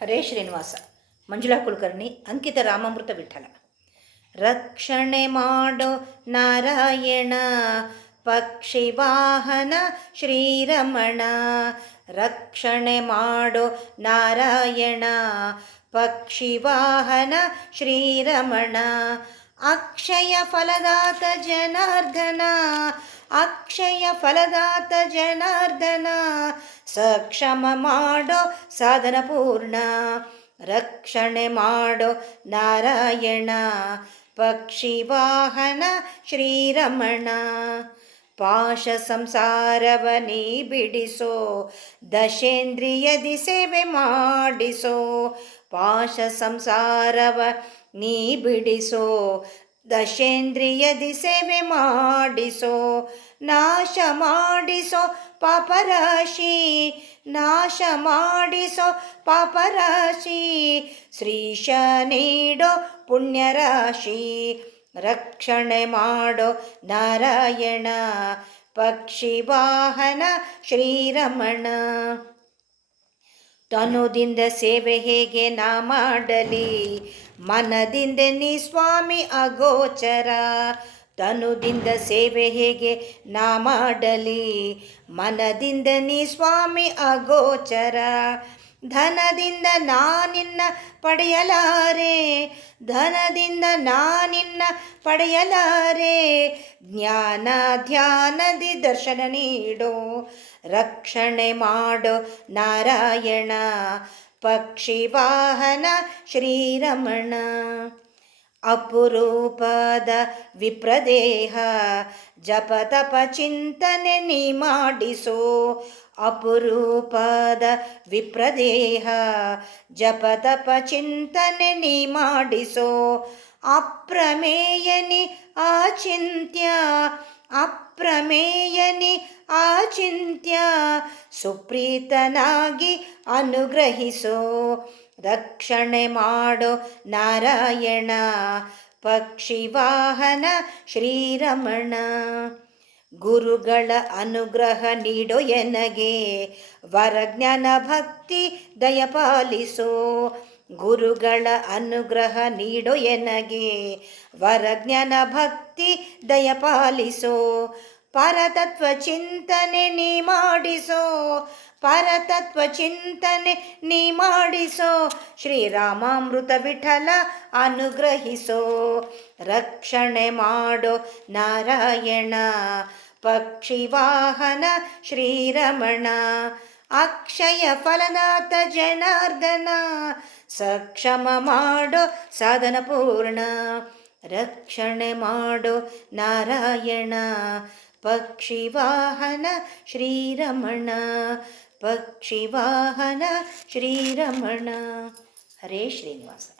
ಹರೇ ಶ್ರೀನಿವಾಸ. ಮಂಜುಳಾ ಕುಲಕರ್ಣಿ. ಅಂಕಿತ ರಾಮಾಮೃತ ವಿಠಲ. ರಕ್ಷಣೆ ಮಾಡೋ ನಾರಾಯಣ, ಪಕ್ಷಿವಾಹನ ಶ್ರೀರಮಣ. ರಕ್ಷಣೆ ಮಾಡೋ ನಾರಾಯಣ, ಪಕ್ಷಿವಾಹನ ಶ್ರೀರಮಣ. ಅಕ್ಷಯ ಫಲದಾತ ಜನಾರ್ದನ, ಅಕ್ಷಯ ಫಲದಾತ ಜನಾರ್ದನ. ಸಕ್ಷಮ ಮಾಡೋ ಸಾಧನ ಪೂರ್ಣ, ರಕ್ಷಣೆ ಮಾಡೋ ನಾರಾಯಣ, ಪಕ್ಷಿವಾಹನ ಶ್ರೀರಮಣ. ಪಾಶ ಸಂಸಾರವ ನೀ ಬಿಡಿಸೋ, ದಶೇಂದ್ರಿಯದಿ ಸೇವೆ ಮಾಡಿಸೋ. ಪಾಶ ಸಂಸಾರವ ನೀ ಬಿಡಿಸೋ, ದಶೇಂದ್ರಿಯದಿ ಸೇವೆ ಮಾಡಿಸೋ. ನಾಶ ಮಾಡಿಸೋ ಪಾಪರಾಶಿ, ನಾಶ ಮಾಡಿಸೋ ಪಾಪರಾಶಿ. ಶ್ರೀಶ ನೀಡೋ ಪುಣ್ಯರಾಶಿ, ರಕ್ಷಣೆ ಮಾಡೋ ನಾರಾಯಣ, ಪಕ್ಷಿವಾಹನ ಶ್ರೀರಮಣ. ತನುದಿಂದ ಸೇವೆ ಹೇಗೆ ನಾ ಮಾಡಲಿ, ಮನದಿಂದ ನೀ ಸ್ವಾಮಿ ಅಗೋಚರ. ತನುದಿಂದ ಸೇವೆ ಹೇಗೆ ನಾ ಮಾಡಲಿ, ಮನದಿಂದ ನೀ ಸ್ವಾಮಿ ಅಗೋಚರ. ಧನದಿಂದ ನಾನಿನ್ನ ಪಡೆಯಲಾರೆ, ಧನದಿಂದ ನಾನಿನ್ನ ಪಡೆಯಲಾರೆ. ಜ್ಞಾನ ಧ್ಯಾನದಿ ದರ್ಶನ ನೀಡೋ, ರಕ್ಷಣೆ ಮಾಡೋ ನಾರಾಯಣ, ಪಕ್ಷಿವಾಹನ ಶ್ರೀರಮಣ. ಅಪರೂಪದ ವಿಪ್ರದೇಹ, ಜಪ ತಪ ಚಿಂತನೆ ನೀ ಮಾಡಿಸೋ. ಅಪರೂಪದ ವಿಪ್ರದೇಹ, ಜಪ ತಪ ಚಿಂತನೆ ನೀ ಮಾಡಿಸೋ. ಅಪ್ರಮೇಯನಿ ಆಚಿಂತ್ಯ, ಅಪ್ರಮೇಯನಿ ಆಚಿಂತ್ಯ. ಸುಪ್ರೀತನಾಗಿ ಅನುಗ್ರಹಿಸೋ, ರಕ್ಷಣೆ ಮಾಡೋ ನಾರಾಯಣ, ಪಕ್ಷಿವಾಹನ ಶ್ರೀರಮಣ. ಗುರುಗಳ ಅನುಗ್ರಹ ನೀಡೋ ಎನಗೆ, ವರಜ್ಞಾನ ಭಕ್ತಿ ದಯಪಾಲಿಸೋ. ಗುರುಗಳ ಅನುಗ್ರಹ ನೀಡೋ ಎನಗೆ, ವರಜ್ಞಾನ ಭಕ್ತಿ ದಯಪಾಲಿಸೋ. ಪರತತ್ವ ಚಿಂತನೆ ನೀ ಮಾಡಿಸೋ, ಪರತತ್ವ ಚಿಂತನೆ ನೀ ಮಾಡಿಸೋ. ಶ್ರೀರಾಮಾಮೃತ ವಿಠಲ ಅನುಗ್ರಹಿಸೋ, ರಕ್ಷಣೆ ಮಾಡೋ ನಾರಾಯಣ, ಪಕ್ಷಿವಾಹನ ಶ್ರೀರಮಣ. ಅಕ್ಷಯ ಫಲದಾತ ಜನಾರ್ದನ, ಸಕ್ಷಮ ಮಾಡೋ ಸಾಧನ ಪೂರ್ಣ, ರಕ್ಷಣೆ ಮಾಡೋ ನಾರಾಯಣ, ಪಕ್ಷಿವಾಹನ ಶ್ರೀರಮಣ, ಪಕ್ಷಿವಾಹನ ಶ್ರೀರಮಣ. ಹರೇ ಶ್ರೀನಿವಾಸ.